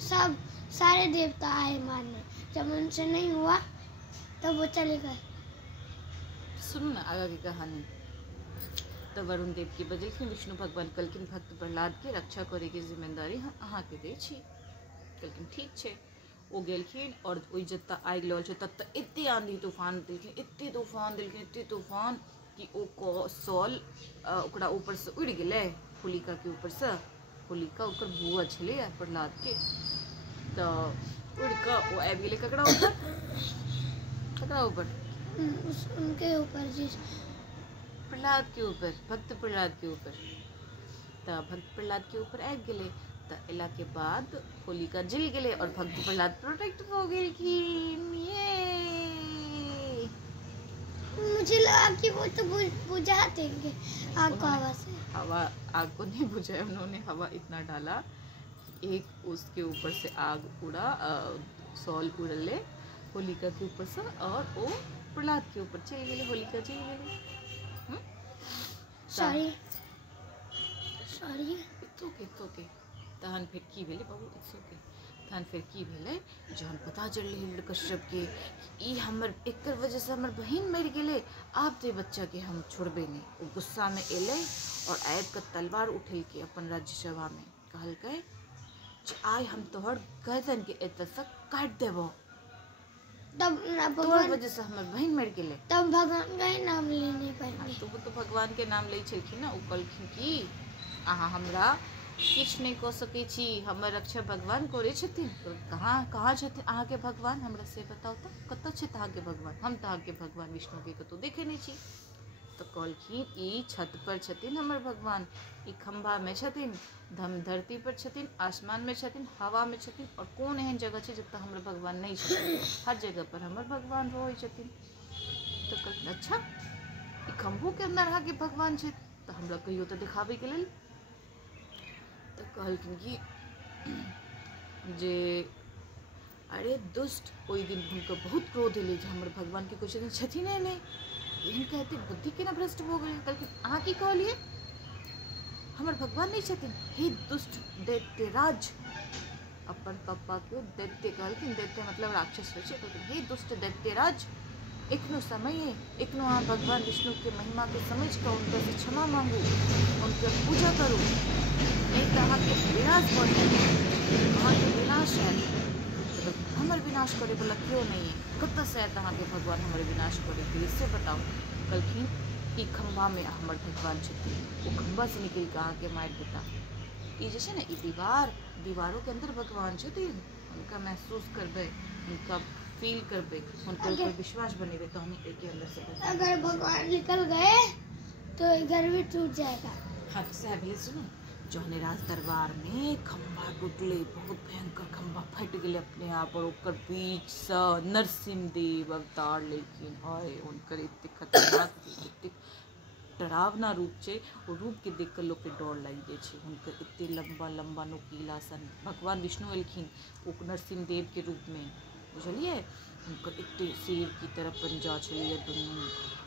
सब सारे देवता आए मारने। जब उनसे नहीं हुआ तब वो चले गए। सुनो ना आगे की कहानी। तो वरुण देव की बजलखिन, विष्णु भगवान कहलखिन भक्त प्रहलाद के रक्षा करे के जिम्मेदारी हम अहाँ के दै छी। कहलखिन ठीक छै। ओ गेलखिन और ओहि जत्ता आगि लगल छै तत्ता एते आंधी तूफान देलखिन, एते तूफान कि ओ सॉल ओकरा ऊपर से उड़ि गेलै, होलिका के ऊपर से। होलिका ओकर बुआ छलै प्रहलाद के, तो उड़ के वो आबि गेलै ककरा ऊपर? उनके ऊपर जी, प्रहलाद के ऊपर, भक्त प्रहलाद के ऊपर। तो भक्त प्रहलाद के ऊपर आबि गेलै। तो एला के बाद होलिका जल गेलै और भक्त प्रहलाद प्रोटेक्ट हो गेलखिन। ये मुझे लगा कि वो तो बुझा देंगे आग को हवा से। हवा आग को नहीं बुझाया उन्होंने, हवा इतना डाला एक उसके ऊपर से आग उड़ा, सॉल उड़ले होलिका के ऊपर से और वो प्रहलाद के ऊपर चल गए, होलिका जल गई। सॉरी सॉरी इट्स ओके तहन फिर की भेलै बाबू इट्स ओके तहन फिर की भेलै जहन पता चललै हिरण्यकश्यप के ई हमर एकर वजह से हमर बहिन मरि गेलै आब तो बच्चा के हम छोड़बे नहीं। वो गुस्सा में एलै और आबि कऽ तलवार उठेलकै अपन राज्यसभा में कहलकै जे आइ हम तोहर गर्दन के एतऽ से काटि देबो तब ना तोहर भगवान वजह से हमर बहिन मरि गेलै। तब भगवान का ही नाम ले नहीं पाएंगे। तो वो तो भगवान के नाम लै छलखिन ना। ओ कहलखिन कि अहाँ हमरा किछु नहीं कऽ सकै छी हमर रक्षा भगवान करै छथिन। तो कहाँ छथिन अहाँके भगवान हमरा से बताउ तऽ कतऽ छथि अहाँके भगवान। हम तऽ अहाँके भगवान विष्णु के कतौ देखे नहीं छी। तो कहलखिन ई छत पर छथिन हमर भगवान ई खंभा में छथिन धरती पर छथिन आसमान में छथिन हवा में छथिन और कोन एहन जगह छै जतऽ हमर भगवान नहीं छथिन हर जगह पर हमर भगवान रहै छथिन। तो कहलखिन अच्छा ई खंभो के अंदर अहाँके भगवान छै तऽ हमरा कहियो तऽ देखाबे के लेल। तो कहलखिन कि जे अरे दुष्ट ओहि दिन हुनकर बहुत क्रोध एलै जे हमर भगवान के कोई छथिने नहीं इनका एते बुद्धि केना भ्रष्ट भऽ गेलै। कहलखिन अहाँ की कहलिए हमर भगवान नहीं छथिन हे दुष्ट दैत्यराज। अपन पप्पा को दैत्य कहलखिन दैत्य मतलब राक्षस होइ छै। कहलखिन हे दुष्ट दैत्यराज एखनो समय है एखनो अहाँ भगवान विष्णु के महिमा के समझ कऽ उनका से क्षमा मांगू उनके पूजा करू नहीं तो अहाँके विनाश भऽ जायत अहाँके विनाश है। हमर विनाश करे वाला क्यों नहीं है कतऽ से आयत अहाँके भगवान हमर विनाश करे के लिए से बताओ। कहलखिन ई खंभा में हमर भगवान छथिन ओ खंभा से निकल के अहाँके मारि देता। ई जे छै ने ई दीवारों के अंदर भगवान छथिन उनका महसूस करबै उनका फील करबै उनके ऊपर विश्वास बनेबै तो हम एक अंदर से अगर भगवान निकल गए तो घर भी टूट जाएगा। हाँ सह भेलै सुनो जहने राज दरबार में खंभा टूटले बहुत भयंकर खंभा फट गए अपने आप और ओकर बीच से नरसिंह देव अवतार लेकिन हाय उनकर एते खतरनाक एते डरावना रूप छै ओ रूप के देख कर लोग के डर लागि जाइ छै। हुनकर एते लंबा लंबा नुकीला सन भगवान विष्णु एलखिन ओ नरसिंह देव के रूप में बुझलिए हुनकर एते शेर की तरह पंजा छलैए दुनू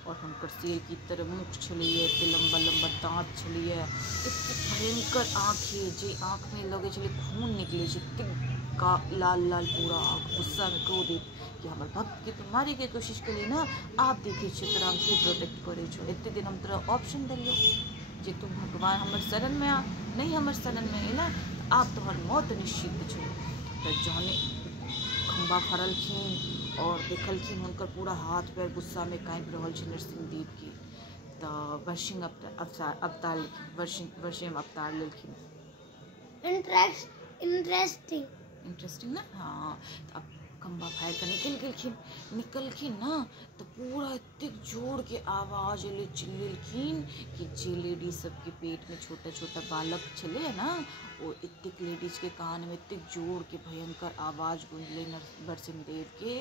और हुनकर शेर की तरह मुख छलैए एते लंबा लंबा दाँत छलैए एते भयंकर आँखें जे आँख में लगे छलै खून निकले छै एते लाल लाल पूरा आँख गुस्सा में क्रोधित कि हमर भक्त के तुम मारे के कोशिश करी ना आप देखे छे तोरा हम के प्रोटेक्ट करे छो एते दिन हम तोरा ऑप्शन दिलियो जे तुम भगवान हमर शरण में आ नहीं हमर शरण में एला आप तोहर मौत निश्चित छो। तो जहने खंभा फड़लखिन और देखलखिन हुनकर पूरा हाथ पैर गुस्सा में काँपि रहल छै नरसिंह देव के तो वर्षिंग अवतार लेलखिन। इंटरेस्टिंग ना हाँ। तो अब खंभा फाड़ कर निकलखिन ना तो पूरा इतने जोर के आवाज एले चिल्लेलखिन कि जे लेडीज सबके पेट में छोटा छोटा बालक छले ना वो इतने लेडीज के कान में इतने जोर के भयंकर आवाज गूंजले नरसिंह देव के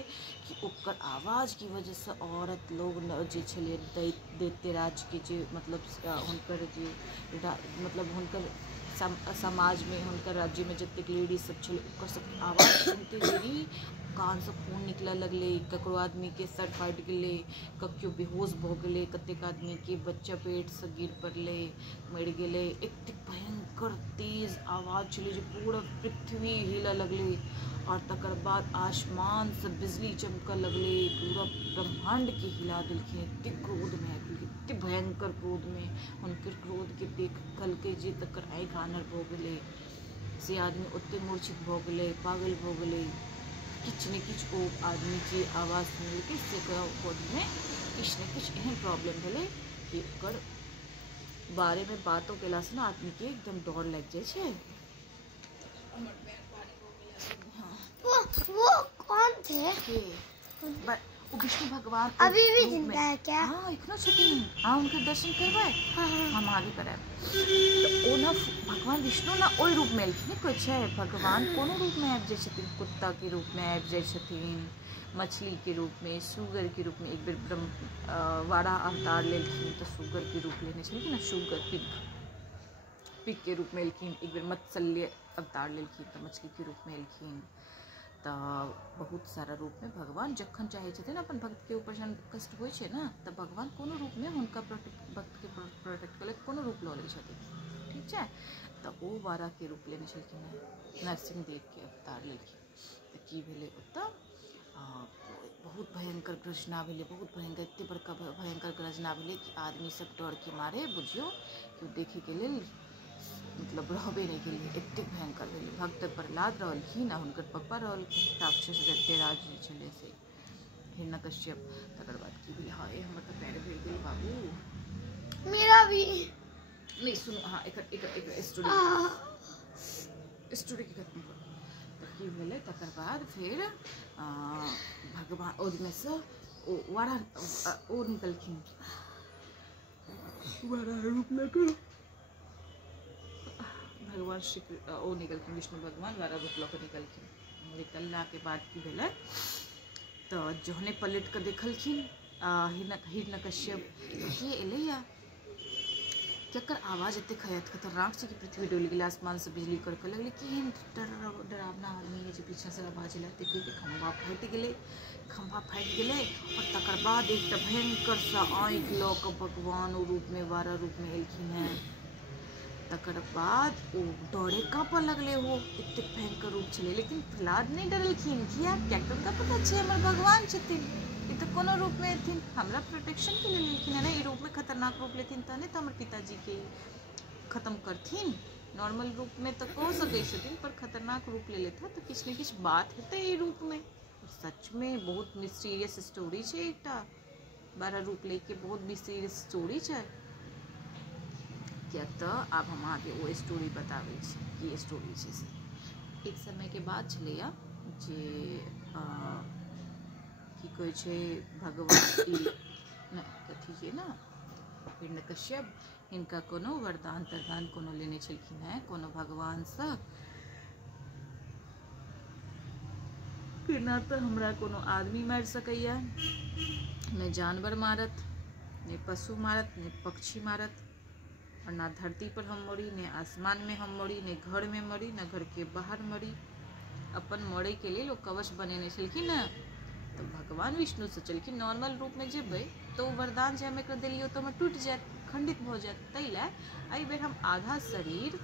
कि ओकर आवाज की वजह से औरत लोग जे छले दैत्यराज के जे मतलब हुनकर जे मतलब हुनकर समाज में हुनकर राज्य में जतेक लेडीज सब छले ओकर सब आवाज सुनते देरी कान से खून निकले लगले ककरो आदमी के सर फाटि गेले ककियो बेहोश भऽ गेले कतेक आदमी के बच्चा पेट से गिर पड़ले मरि गेले एते भयंकर तेज आवाज छले जे पूरा पृथ्वी हिला लगले और तकर बाद आसमान से बिजली चमक लगले पूरा ब्रह्मांड के हिला देलखिन एते क्रोध में आबि गेलै एते भयंकर क्रोध में हुनकर क्रोध के देख कहलकै जे तकर आँखि आनर भऽ गेलै से आदमी ओते मूर्छित भऽ गेलै पागल भऽ गेलै किछु ने किछु ओ आदमी के आवाज सुनलकै से बॉडी में किछु ने किछु एहन प्रॉब्लम भेलै कि ओकर बारे में बातों केला से ना आदमी के एकदम डर लग जाए छै। वो कौन थे? वो विष्णु भगवान अभी भी जिंदा है क्या? हाँ इतना छथिन हाँ उनके दर्शन करवाए हम आगे कराए तो ओ ना भगवान विष्णु ना ओहि रूप में एलखिन कोई छै भगवान कोनो रूप में आबि जाय छथिन कुत्ता के रूप में आबि जाय छथिन मछली के रूप में सुगर के रूप में एक बेर वाड़ा अवतार लेलखिन तो सुगर के रूप लेने छलखिन ना सुगर पिग के रूप में एलखिन एक बेर मत्स्य अवतार लेलखिन तो मछली के रूप में एलखिन तो बहुत सारा रूप में भगवान जखन चाहे छथिन अपन भक्त के ऊपर जहन कष्ट होइ छै ना, तऽ भगवान कोनो रूप में हुनका भक्त के प्रोटेक्ट करे कोनो रूप लऽ लै छथिन, ठीक छै। तऽ ओ वारा के रूप लेने छलखिन हैं, नरसिंह देव के अवतार लेलखिन। तऽ की भेलै ओतऽ बहुत भयंकर गर्जना भेलै, बहुत भयंकर, एते बड़का भयंकर गर्जना भेलै कि आदमी सब डर के मारे बुझियो कि देखे के लेल मतलब रहबे नहीं केलिए, एतेक भयंकर भेलै। भक्त प्रहलाद रहलखिन आ हुनकर पप्पा रहलखिन राक्षस दैत्यराज छलै से हिरण्यकश्यप। तकर बाद की भेलै, हाय हमर तऽ पैर भरि गेल बाबू। मेरा भी नहीं सुनो, हाँ एक स्टोरी के खत्म करो। तऽ की भेलै तकर बाद फिर भगवान ओहिमे से ओ निकलखिन, वारा रूप लऽ भगवान श्री ओ निकलखिन, विष्णु भगवान वारा रूप लऽ कऽ निकलखिन। निकलला के बाद की भेलै तऽ जहने पलट कऽ देखलखिन हिरण्यकश्यप के एलैया, केकर आवाज एते खतरनाक छै कि पृथ्वी डोलि गेलै, आसमान से बिजली कड़कऽ लगलै। केहन डरावना आदमी है जे पीछा से आवाज एलै, देखिए कि खम्भा फाटि गेलै और तकर बाद एकटा भयंकर सा आँखि लऽ कऽ भगवान ओ रूप में वारा रूप में एलखिन हैं। तकर बाद ओ डरे काँपऽ लगले, हो एते भयंकर रूप छलै। लेकिन प्रहलाद नहीं डरलखिन, किया कियाकि हुनका पता छै हमर भगवान छथिन, ई तऽ कोनो रूप में एथिन हमरा प्रोटेक्शन के लेल एलखिन है ना। ई रूप में खतरनाक रूप लेथिन तहने तऽ हमर पिताजी के खत्म करथिन। नॉर्मल रूप में तो कह सकै छथिन, पर खतरनाक रूप ले लेता तो किछ ने किछ बात हेतै ई रूप में। सच में बहुत मिस्टीरियस स्टोरी छै, एकटा बारह रूप लेके बहुत मिस्टीरियस स्टोरी छै। किया तऽ आब हम अहाँके ओ स्टोरी बताबै छी की स्टोरी छै से। एक समय के बात छलैया जे की कहै छै भगवान कथी छै ना हिरण्यकश्यप, हिनका कोनो वरदान तरदान कोनो लेने छलखिन हैं कोनो भगवानसँ कि ना तऽ हमरा कोनो आदमी मारि सकैया, नहि जानवर मारत, नहि पशु मारत, नहि पक्षी मारत, और ना धरती पर हम मरी, नहीं आसमान में हम मरी, नहीं घर में मरी, ना घर के बाहर मरी। अपन मरे के लिए लोग कवच बनेने छलखिन हैं। तो भगवान विष्णु सोचलखिन नॉर्मल रूप में जेबै तो वरदान जे हम एकरा देलियै तो हमर टूटि जायत, खंडित भऽ जायत। ताहि लए एहि बेर हम आधा शरीर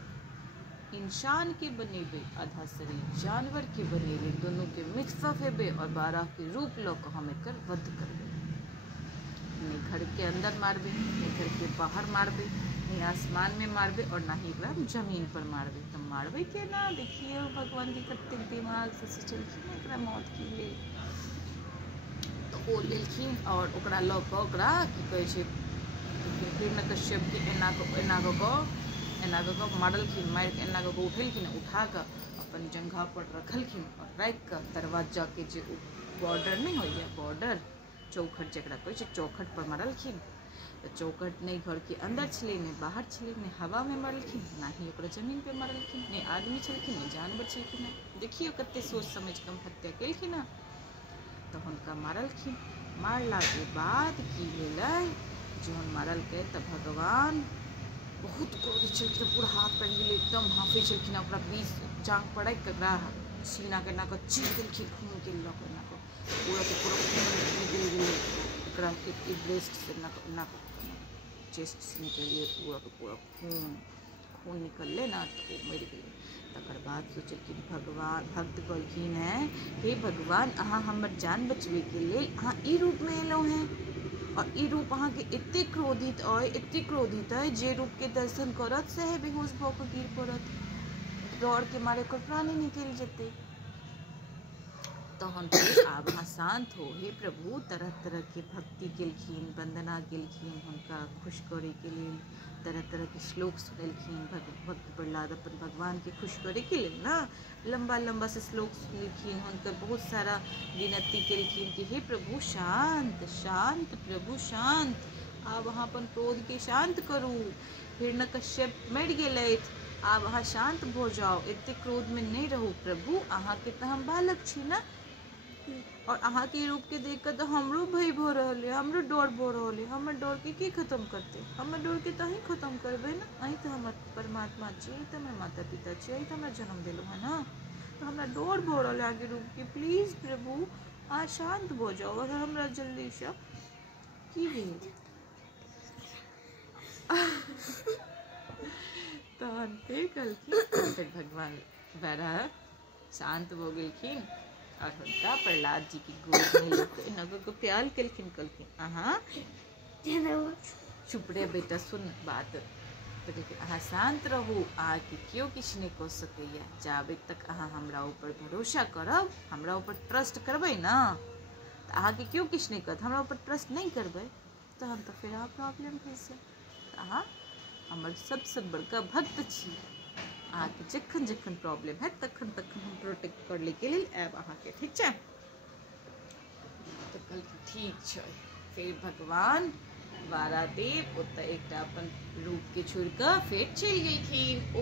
इंसान के बनेबै, आधा शरीर जानवर के बनेबै, दोनों के मिक्स अप हेबै और 12 के रूप लऽ कऽ हम एकर वध करबै। नहीं घर के अंदर मारबै, नहीं घर के बाहर मारबै, नहीं आसमान में मारबै और ना ही एकरा जमीन पर मारबै। तो मारबै केना, देखिए भगवान जी कतेक दिमाग से सोचलखिन एकरा मौत के लेल। तो ओ लेलखिन और ओकरा लऽ कऽ ओकरा की कहै छै हिरण्यकश्यप के एना कऽ मारलखिन, मारि कऽ एना कऽ उठेलखिन, उठा कऽ अपन जंघा पर रखलखिन और राखि कऽ दरवाजा के जे बॉर्डर नहीं होइया, बॉर्डर चौखट जकरा कहै छै चौखट पर मारलखिन। तो चौखट नहीं घर के अंदर छलै, नहीं बाहर छलै, नहीं हवा में मारलखिन, ना ही ओकरा जमीन पे मारलखिन, नहीं आदमी छलखिन, नहीं जानवर छलखिन हैं। देखिए कते सोच समझ कऽ हत्या केलखिन हैं। तो हुनका मारलखिन, मारला के बाद की भेलै, जहन मारलकै तऽ भगवान बहुत क्रोधित छलखिन, पूरा हाथ पैर गेलै, एकदम हाँफै छलखिन, ओकरा बीच जाँघ पर राखि कऽ ओकरा सीना के एना कऽ चीर देलखिन, खून के लऽ कऽ एना कऽ पूरा के पूरा खून निकलि गेलै ओकरा के ब्रेस्ट से एना कऽ चेस्ट से निकलि गेलै पूरा के पूरा खून निकललै ना तऽ ओ मरि गेलै। तकर बाद सोचलखिन भगवान, भक्त कहलखिन हैं हे भगवान अहाँ हमर जान बचबै के लेल अहाँ ई रूप में एलहुँ हैं, और ई रूप अहाँ के एतेक क्रोधित अइ जे रूप के दर्शन करत सहे बेहोश भऽ कऽ गिर पड़त, डर के मारे ओकर प्राणे निकलि जेतै। तहन फिर आब अहाँ शांत हो, हे प्रभु तरह तरह के भक्ति केलखिन, वंदना केलखिन, हुनका खुश करे के लेल तरह तरह के श्लोक सुनेलखिन। भक्त प्रहलाद अपन भगवान के खुश करे के लेल ना लंबा लंबा से श्लोक सुनेलखिन, हुनकर बहुत सारा विनती केलखिन कि हे प्रभु शांत शांत, प्रभु शांत, आब अहाँ अपन क्रोध के शांत करू, हिरण्यकश्यप मरि गेलथि, आब अहाँ शांत भऽ जाओ, एते क्रोध में नहीं रहू प्रभु, अहाँ के तऽ हम बालक छी ना, और अहाँ के रूप के देख कर तो हमरो भय भऽ रहल है, हमरो डर भऽ रहल है, हमर डर के खत्म करते, हमर डर के तो अहीं खत्म करबै ना, अहीं तो हमर परमात्मा छी, अहीं तो हमर माता पिता छी, अहीं तो हमरा जन्म देलहुँ है ना, तो हमरा डोर भो रहा है आगे रूप की। प्लीज प्रभु आ शांत हो जाओ और हमरा जल्दी से की भेल तहन फिर कहलखिन, फिर भगवान बड़ा शांत हो गेलखिन और हुनका प्रहलाद जी की गोद में लेके नगो को प्याल केलखिन। कहलखिन अहाँ चुप रे बेटा सुन बात। तो कहलखिन अहाँ शांत रहू, अहाँके केओ किछु नहि कऽ सकैए। जाबे तक अहाँ हमरा ऊपर भरोसा करब, हमरा ऊपर ट्रस्ट करबै ने तऽ अहाँके केओ किछु नहि करत। हमरा ऊपर ट्रस्ट नहीं करबै तहन तऽ फिर अहाँ प्रॉब्लम फेस तऽ अहाँ हमर सबसँ बड़का भक्त छी। अहाँके जखन जखन प्रॉब्लम है तखन तखन हम प्रोटेक्ट करैके लेल आएब अहाँके, ठीक छै। तऽ कहलखिन ठीक छै। फिर भगवान वारादेव ओतऽ एकटा अपन रूपके छोड़ि कऽ फेर चलि गेलखिन। ओ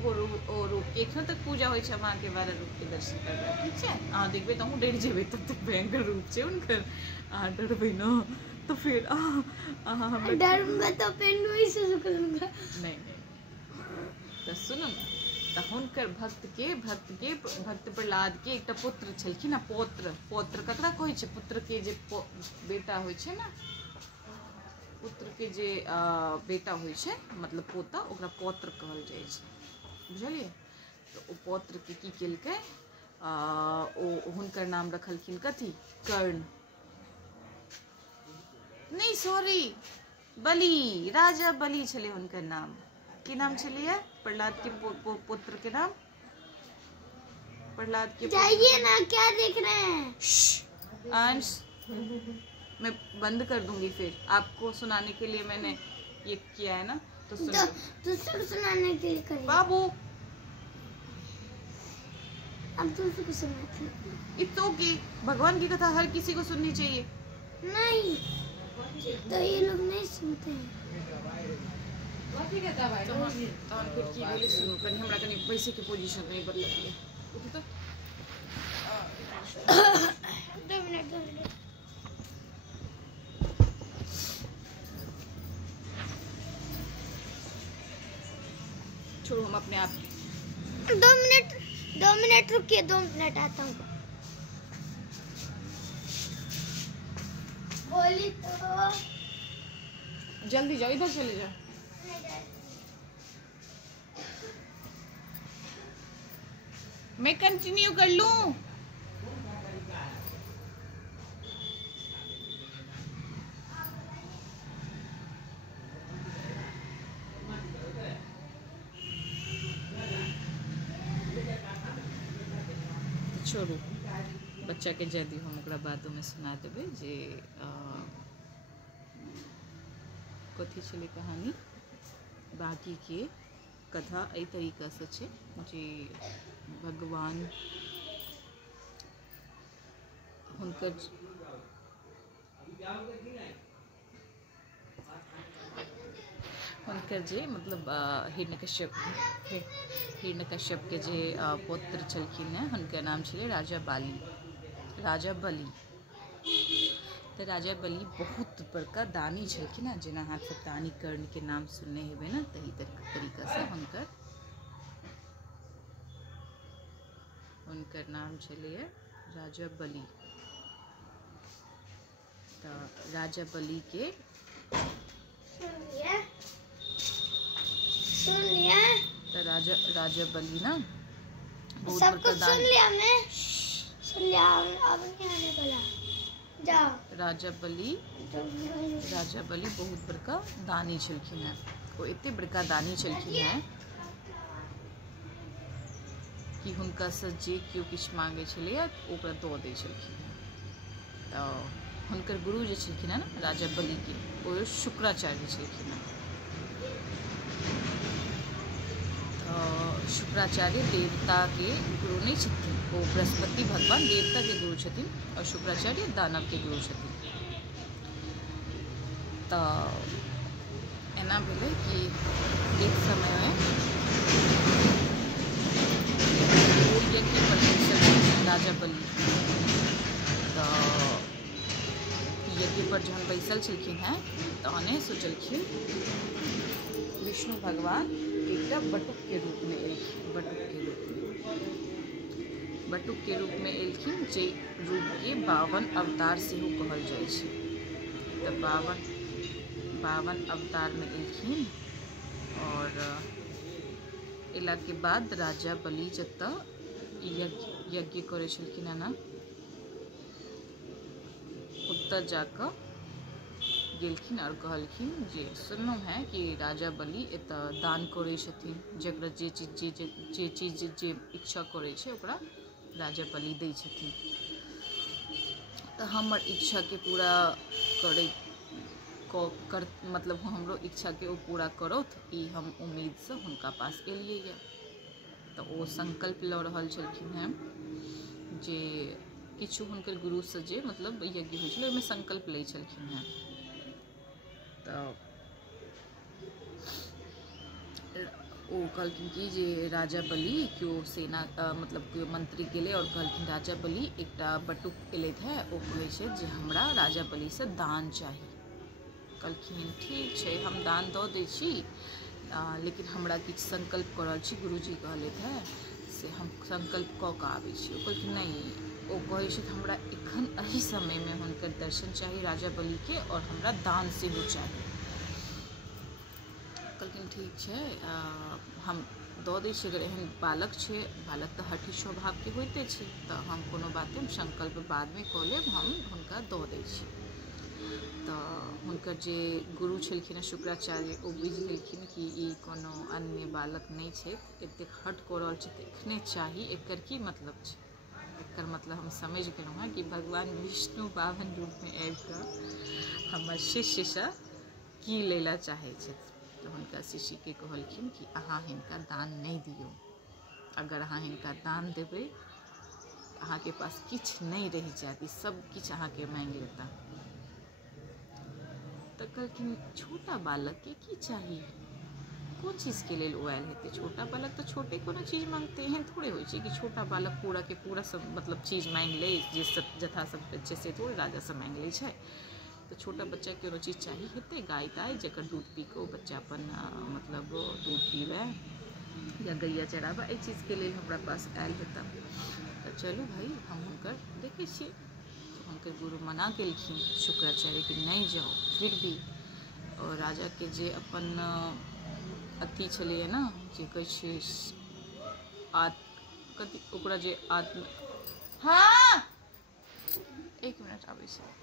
रूपके एखनो तक पूजा होइ छै, अहाँके वारा रूपके दर्शन करबै, ठीक छै। अहाँ देखबै तऽ अहूँ डरि जेबै, ततेक भयंकर रूप छै हुनकर। अहाँ डरबै ने तो फिर अहाँ हमरा डरूंगा तो पेन वही से करूंगा। नहीं तो सुनो ना, तो हुनकर भक्त प्रहलाद के एकटा पुत्र छलखिन ना। पौत्र ककरा कहै छै? पुत्र के जे बेटा होइ छै ना, पुत्र के जे बेटा होइ छै मतलब पोता, ओकरा पौत्र कहल जाइ छै, बुझलियै। तो ओ पौत्र के की केलकै, ओ हुनकर नाम रखलखिन कथी? कर्ण नहीं सॉरी बलि, राजा बलि छलै हुनकर नाम। की नाम छलिए प्रहलाद के पुत्र के नाम? प्रहलाद के जाइए ना, क्या देख रहे हैं? अंश मैं बंद कर दूंगी, फिर आपको सुनाने के लिए मैंने ये किया है ना, तो सुनो। दूसरे को सुनाने के लिए करिए बाबू। अब दूसरे को सुनाते। इट्स ओके, भगवान की कथा हर किसी को सुननी चाहिए। नहीं तो ये लोग नहीं सुनते हैं। तहन फिर की भेलै सुनू, कनी हमरा कनी पैसे के पोजीशन नहीं बदललिए। उठू तो 2 मिनट। छोड़ो, हम अपने आप 2 मिनट रुकिए, 2 मिनट आता हूँ। बोली तो जल्दी जाओ, इधर चले जाओ। मैं कंटिन्यू कर लूं? छोड़ू, बच्चा के जदी हम ओकरा बादो में सुना देबै जे कथी छलै कहानी। बाकी के कथा एहि तरीका से छै जे भगवान हुनकर जे मतलब हिरण्यकश्यप के जे पुत्र छलखिन हैं, हुनकर नाम छलै राजा बलि। तो राजा बलि बहुत बड़का दानी छलखिन हैं, जेना अहाँ सब दानी कर्ण के नाम सुनने हेबै ना, तही तरीका से हुनकर नाम छलै राजा बलि। तो राजा बलि के सुन लिया तो राजा बलि ना बहुत सब बड़का कुछ सुन दानी। लिया हमने, सुन लिया। अब नहीं आने वाला, जाओ। राजा बलि बहुत बड़का दानी छलखिन हैं। वो एते बड़का दानी छलखिन हैं कि हुनका से जे केओ किछु मांगे छलैया ओकरा दऽ दै छलखिन हैं। तो हुनकर गुरु जे छलखिन हैं ना राजा बलि के, ओ शुक्राचार्य छलखिन हैं। शुक्राचार्य देवता के गुरु नहीं छथिन, वो बृहस्पति भगवान देवता के गुरु छथिन और शुक्राचार्य दानव के गुरु छथिन। तो एना भेलै कि एक समय में यज्ञ पर बैसल राजा बलि। तो यज्ञ पर जहन बैसल छलखिन हैं तहने सोचलखिन विष्णु भगवान एकटा बटुक के रूप में एलखिन। बटुक के रूप में एलखिन, जे रूप के 52 अवतार सेहो कहल जाइ छै। तऽ 52 अवतार में एलखिन और एला के बाद राजा बलि जतऽ यज्ञ करे छलखिन ना, उत्तर जाकर गेलखिन और कहलखिन जे सुनलहुँ हैं कि राजा बलि एतऽ दान करे छथिन, जकरा जे चीज जे इच्छा करे छै ओकरा राजा बलि दै छथिन। तऽ हमर इच्छा के पूरा मतलब हमरो इच्छा के ओ पूरा करौथ, ई हम उम्मीद से हुनका पास एलियै ये। तऽ ओ संकल्प लऽ रहल छलखिन हैं जे किछु हुनकर गुरु से जे मतलब यज्ञ होइ छलै ओहिमे संकल्प लै छलखिन हैं। तऽ ओ कहलखिन कि जे राजा बलि केओ सेना मतलब केओ मंत्री गेले और कहलखिन राजा बलि एकटा बटुक एलैथ है, ओ कहै छै जे हमरा राजा बलि से दान चाही। कहलखिन ठीक छै हम दान दऽ दै छी, लेकिन हमरा किछु संकल्प करल छी, गुरुजी कहलैथ है से हम संकल्प कऽ कऽ आबै छी। ओ कहलखिन नहीं, ओ कहै छै हमरा एखन एहि समय में हुनकर दर्शन चाही राजा बलि के और हमरा दान सेहो चाही। कहलखिन ठीक छै हम दऽ दै छी, अगर एहन बालक छै, बालक तऽ हठी स्वभाव के होइते छै, तऽ हम कोनो बात हम संकल्प बाद में कऽ लेब, हम हुनका दऽ दै छी। तऽ हुनकर जे गुरु छलखिन शुक्राचार्य, ओ बुझि गेलखिन कि ई कोनो अन्य बालक नहीं छै, एतेक हट कऽ रहल छै तऽ एखने चाही, एकर की मतलब छै। एकर मतलब हम समझ गेलहुँ हैं कि भगवान विष्णु 52 रूप में आबि कऽ हमर शिष्य से की लैला चाहै छथि। तऽ हुनका शिष्य के कहलखिन कि अहाँ हिनका दान नहीं दियौ, अगर अहाँ हिनका दान देबै अहाँ के पास किछु नहीं रहि जायत, ई सब किछु अहाँ के मांगि लेता। तऽ कहलखिन छोटा बालक के की चाही, कोन चीज के लेल ओ आयल हेतै। छोटा बालक तऽ छोटे कोनो चीज मांगते, एहन थोड़े होइ छै कि छोटा बालक पूरा के पूरा सब मतलब चीज मांगि ले, जे सब जथा सब बच्चे से थोड़े राजा से मांगि ले छै। तो छोटा बच्चा के कोनो चीज चाहिए हेतै, गाय ताय जकर दूध पी के बच्चा अपन मतलब दूध पीबे या गैया चराबे, एहि चीज के लिए हमरा पास आयल हेता। तो चलू भाई हम हुनकर देखे छियै। तो हुनकर गुरु मना केलखिन शुक्राचार्य कि नहीं जाओ। फिर भी और राजा के जे अपन अथी छलैए ना, जे कहै छै कथी ओकरा जे आत्म, हाँ 1 मिनट आबै छै।